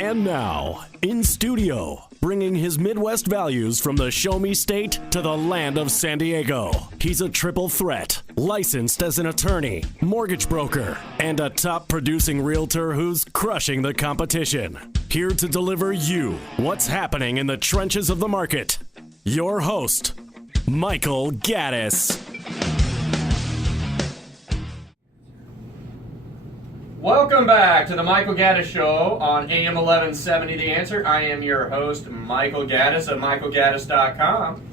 And now, in studio, bringing his Midwest values from the Show Me State to the land of San Diego. He's a triple threat, licensed as an attorney, mortgage broker, and a top producing realtor who's crushing the competition. Here to deliver you what's happening in the trenches of the market. Your host, Michael Gaddis. Welcome back to the Michael Gaddis Show on AM 1170 The Answer. I am your host, Michael Gaddis of michaelgaddis.com.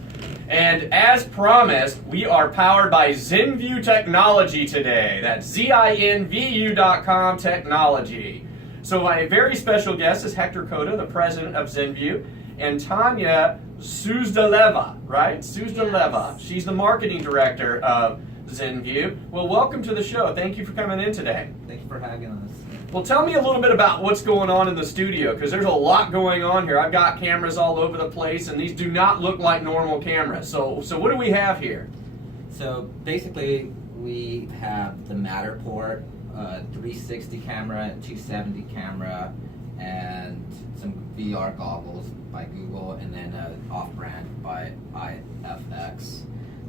And as promised, we are powered by ZINVU Technology today. That's ZINVU.com technology. So my very special guest is Hector Cota, the president of ZINVU, and Tanya Suzdaleva, right? Suzdaleva. Yes. She's the marketing director of ZINVU. Well, welcome to the show. Thank you for coming in today. Thank you for having us. Well, tell me a little bit about what's going on in the studio, because there's a lot going on here. I've got cameras all over the place, and these do not look like normal cameras. So what do we have here? So basically, we have the Matterport 360 camera, 270 camera, and some VR goggles by Google, and then off-brand by IFX.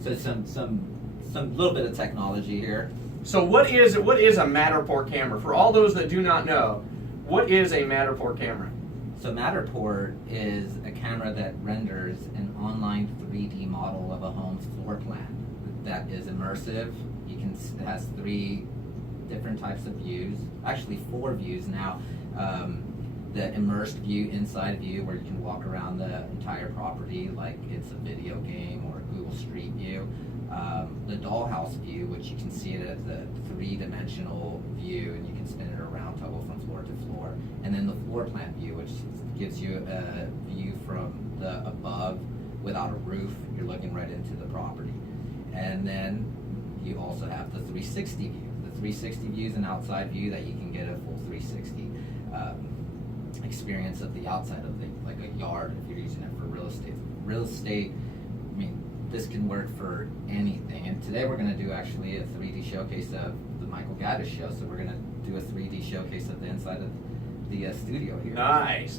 So some little bit of technology here. So what is a Matterport camera? For all those that do not know, what is a Matterport camera? So Matterport is a camera that renders an online 3D model of a home's floor plan that is immersive. It has 3 different types of views, actually 4 views now. The immersed view, inside view, where you can walk around the entire property like it's a video game or a Google Street View. The dollhouse view, which you can see it as a 3-dimensional view, and you can spin it around, toggle from floor to floor. And then the floor plan view, which gives you a view from the above without a roof. You're looking right into the property. And then you also have the 360 view. The 360 view is an outside view that you can get a full 360 experience of the outside of like a yard if you're using it for real estate. Real estate, I mean, this can work for anything. And today we're going to do actually a 3D showcase of the Michael Gaddis Show. So we're going to do a 3D showcase of the inside of the studio here. Nice.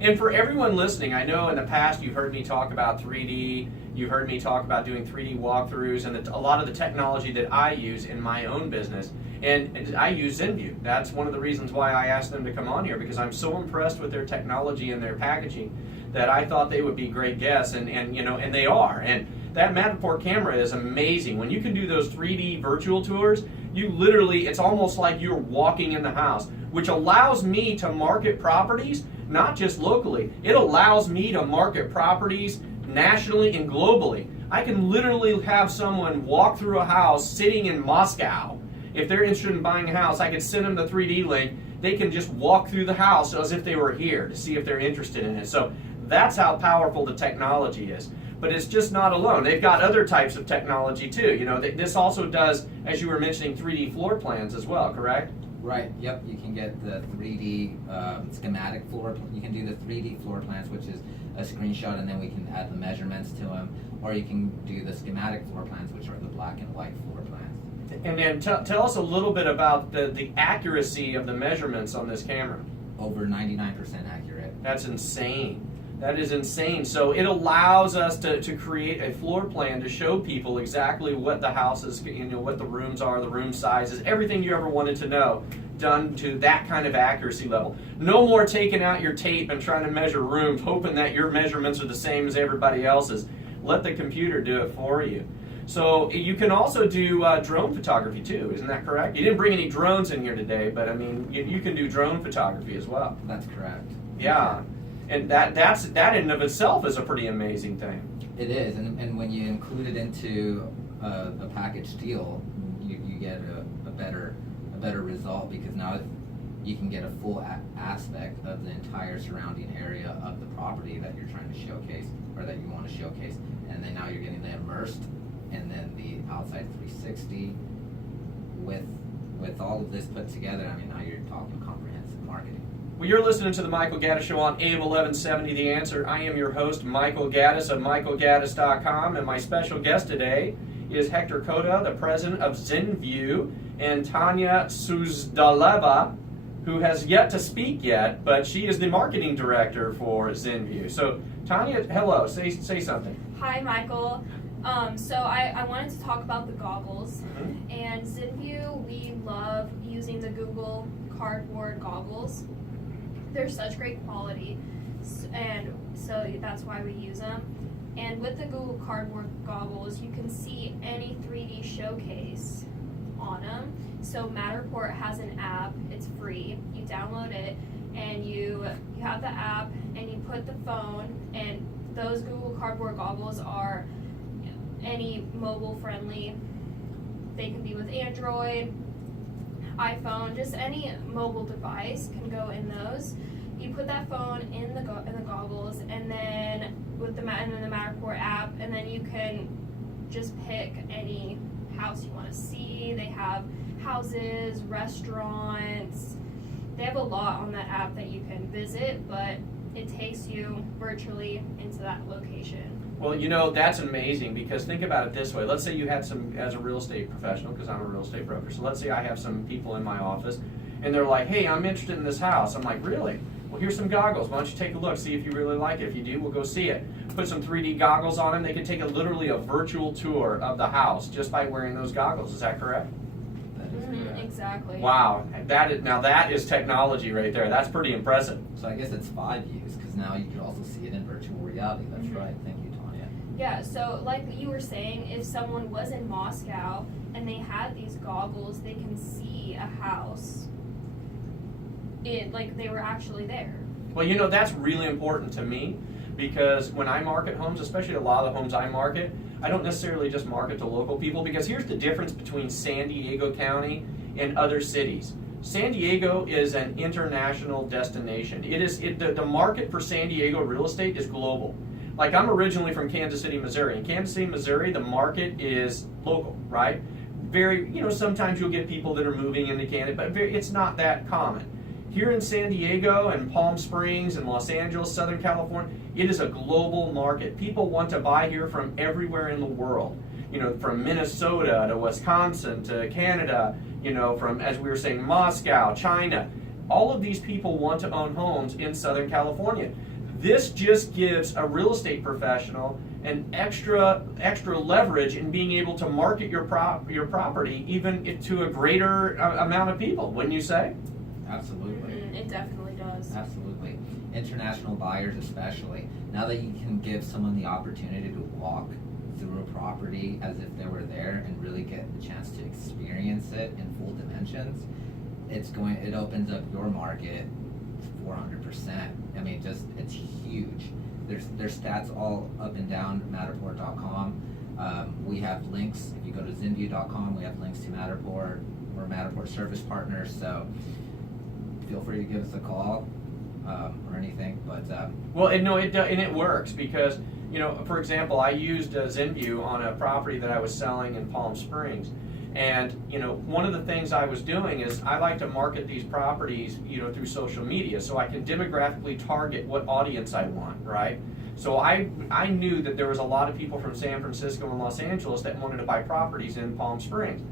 And for everyone listening, I know in the past you've heard me talk about 3D. You've heard me talk about doing 3D walkthroughs and a lot of the technology that I use in my own business. And I use ZINVU. That's one of the reasons why I asked them to come on here, because I'm so impressed with their technology and their packaging that I thought they would be great guests, and they are. And that Matterport camera is amazing. When you can do those 3D virtual tours, you literally, it's almost like you're walking in the house, which allows me to market properties, not just locally. It allows me to market properties nationally and globally. I can literally have someone walk through a house sitting in Moscow. If they're interested in buying a house, I could send them the 3D link. They can just walk through the house as if they were here to see if they're interested in it. So that's how powerful the technology is. But it's just not alone. They've got other types of technology too. This also does, as you were mentioning, 3D floor plans as well, correct? Right, yep, you can get the 3D schematic floor, you can do the 3D floor plans, which is a screenshot, and then we can add the measurements to them, or you can do the schematic floor plans, which are the black and white floor plans. And then tell us a little bit about the accuracy of the measurements on this camera. Over 99% accurate. That's insane. That is insane. So it allows us to create a floor plan to show people exactly what the house is, what the rooms are, the room sizes, everything you ever wanted to know, done to that kind of accuracy level. No more taking out your tape and trying to measure rooms, hoping that your measurements are the same as everybody else's. Let the computer do it for you. So you can also do drone photography too, isn't that correct? You didn't bring any drones in here today, but I mean, you can do drone photography as well. That's correct. Yeah. And that in and of itself is a pretty amazing thing. It is, and when you include it into a package deal, you get a better result, because now you can get a full aspect of the entire surrounding area of the property that you're trying to showcase, or that you want to showcase, and then now you're getting the immersed, and then the outside 360 with all of this put together. I mean, now you're talking comprehensive marketing. Well, you're listening to the Michael Gaddis Show on AM 1170 The Answer. I am your host, Michael Gaddis of michaelgaddis.com, and my special guest today is Hector Cota, the president of ZINVU, and Tanya Suzdaleva, who has yet to speak yet, but she is the marketing director for ZINVU. So Tanya, hello, say something. Hi, Michael. So I wanted to talk about the goggles. Mm-hmm. And ZINVU, we love using the Google Cardboard goggles. They're such great quality, and so that's why we use them. And with the Google Cardboard goggles, you can see any 3D showcase on them. So Matterport has an app. It's free. You download it, and you have the app, and you put the phone. And those Google Cardboard goggles are any mobile friendly. They can be with Android, iPhone, just any mobile device can go in those. You put that phone in the goggles, and then with the Matterport app, and then you can just pick any house you want to see. They have houses, restaurants. They have a lot on that app that you can visit, but it takes you virtually into that location. Well, that's amazing, because think about it this way. Let's say you had some, as a real estate professional, because I'm a real estate broker, so let's say I have some people in my office, and they're like, hey, I'm interested in this house. I'm like, really? Well, here's some goggles. Why don't you take a look, see if you really like it. If you do, we'll go see it. Put some 3D goggles on them. They can take literally a virtual tour of the house just by wearing those goggles. Is that correct? That is correct. Exactly. Wow. That is technology right there. That's pretty impressive. So I guess it's 5 views, because now you can also see it in virtual reality. That's Mhm. right. Thank you, Tanya. Yeah, so like you were saying, if someone was in Moscow and they had these goggles, they can see a house like they were actually there. Well, that's really important to me, because when I market homes, especially a lot of the homes I market, I don't necessarily just market to local people, because here's the difference between San Diego County and other cities. San Diego is an international destination. The market for San Diego real estate is global. Like, I'm originally from Kansas City, Missouri. In Kansas City, Missouri, the market is local, right? Sometimes you'll get people that are moving into Canada, but it's not that common. Here in San Diego and Palm Springs and Los Angeles, Southern California, it is a global market. People want to buy here from everywhere in the world. From Minnesota to Wisconsin to Canada, from, as we were saying, Moscow, China. All of these people want to own homes in Southern California. This just gives a real estate professional an extra leverage in being able to market your property even to a greater amount of people, wouldn't you say? Absolutely. It definitely does. Absolutely. International buyers especially. Now that you can give someone the opportunity to walk through a property as if they were there and really get the chance to experience it in full dimensions, it opens up your market 400%. I mean, it's huge. There's stats all up and down Matterport.com. We have links. If you go to ZINVU.com, we have links to Matterport. We're Matterport service partners, so feel free to give us a call or anything. But it works, because for example, I used ZINVU on a property that I was selling in Palm Springs, and one of the things I was doing is I like to market these properties through social media, so I can demographically target what audience I want, right? So I knew that there was a lot of people from San Francisco and Los Angeles that wanted to buy properties in Palm Springs.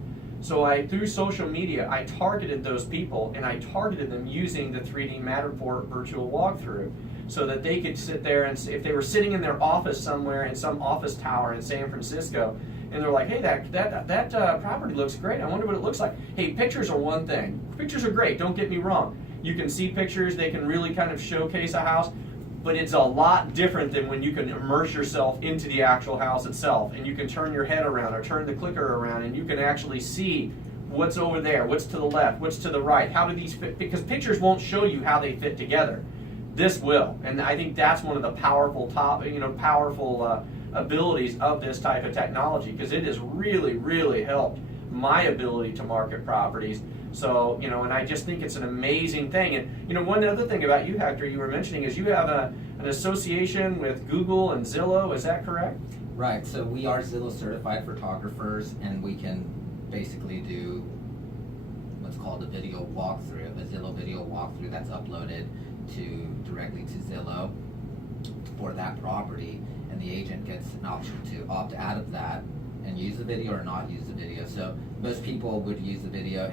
So through social media, I targeted those people, and I targeted them using the 3D Matterport virtual walkthrough, so that they could sit there and if they were sitting in their office somewhere in some office tower in San Francisco, and they're like, hey, that property looks great. I wonder what it looks like. Hey, pictures are one thing. Pictures are great. Don't get me wrong. You can see pictures. They can really kind of showcase a house. But it's a lot different than when you can immerse yourself into the actual house itself, and you can turn your head around or turn the clicker around, and you can actually see what's over there, what's to the left, what's to the right, how do these fit, because pictures won't show you how they fit together. This will, and I think that's one of the powerful abilities of this type of technology, because it has really, really helped my ability to market properties. So, and I just think it's an amazing thing. And, one other thing about you, Hector, you were mentioning is you have an association with Google and Zillow, is that correct? Right, so we are Zillow certified photographers, and we can basically do what's called a video walkthrough, a Zillow video walkthrough that's uploaded directly to Zillow for that property, and the agent gets an option to opt out of that and use the video or not use the video. So most people would use the video.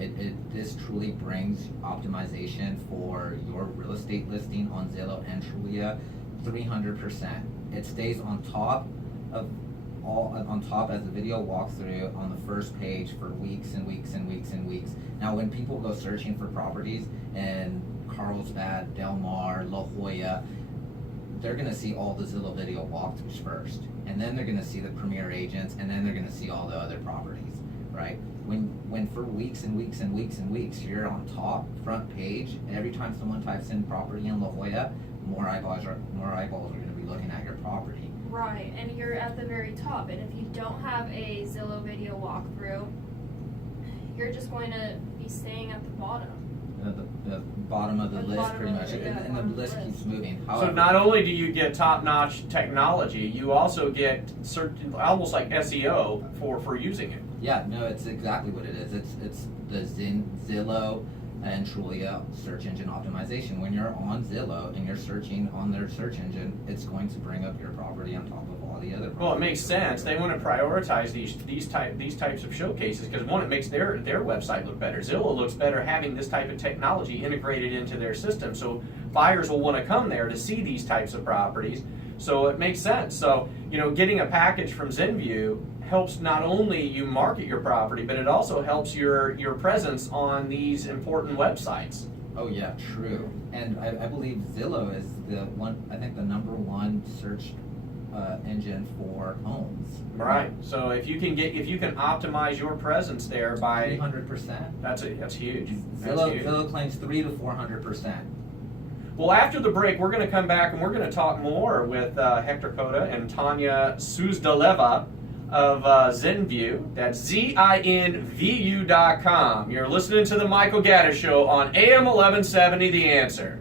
This truly brings optimization for your real estate listing on Zillow and Trulia 300%. It stays on top as a video walkthrough on the first page for weeks and weeks and weeks and weeks. Now when people go searching for properties in Carlsbad, Del Mar, La Jolla, they're going to see all the Zillow video walkthroughs first, and then they're going to see the premier agents, and then they're going to see all the other properties, right? When for weeks and weeks and weeks and weeks you're on top front page, every time someone types in property in La Jolla, more eyeballs are going to be looking at your property. Right, and you're at the very top, and if you don't have a Zillow video walkthrough, you're just going to be staying at the bottom. The bottom of the Or the list, bottom pretty of much, the- yeah, and the bottom of the list list. keeps moving. So However, not only do you get top-notch technology, you also get certain, almost like SEO for using it. yeah, no, it's exactly what it is. It's the Zillow and Trulia search engine optimization. When you're on Zillow and you're searching on their search engine, it's going to bring up your property on top of all the other properties. Well, it makes sense. They want to prioritize these types of showcases because one, it makes their website look better. Zillow looks better having this type of technology integrated into their system. So buyers will want to come there to see these types of properties. So it makes sense. So, getting a package from ZINVU helps not only you market your property, but it also helps your presence on these important websites. Oh yeah, true. And I believe Zillow is the number one search engine for homes. Right. So if you can optimize your presence there by 300%. that's huge. Zillow claims 300 to 400%. Well, after the break, we're going to come back and we're going to talk more with Hector Cota and Tanya Suzdaleva of ZINVU. That's ZINVU.com. You're listening to the Michael Gaddis Show on AM 1170, The Answer.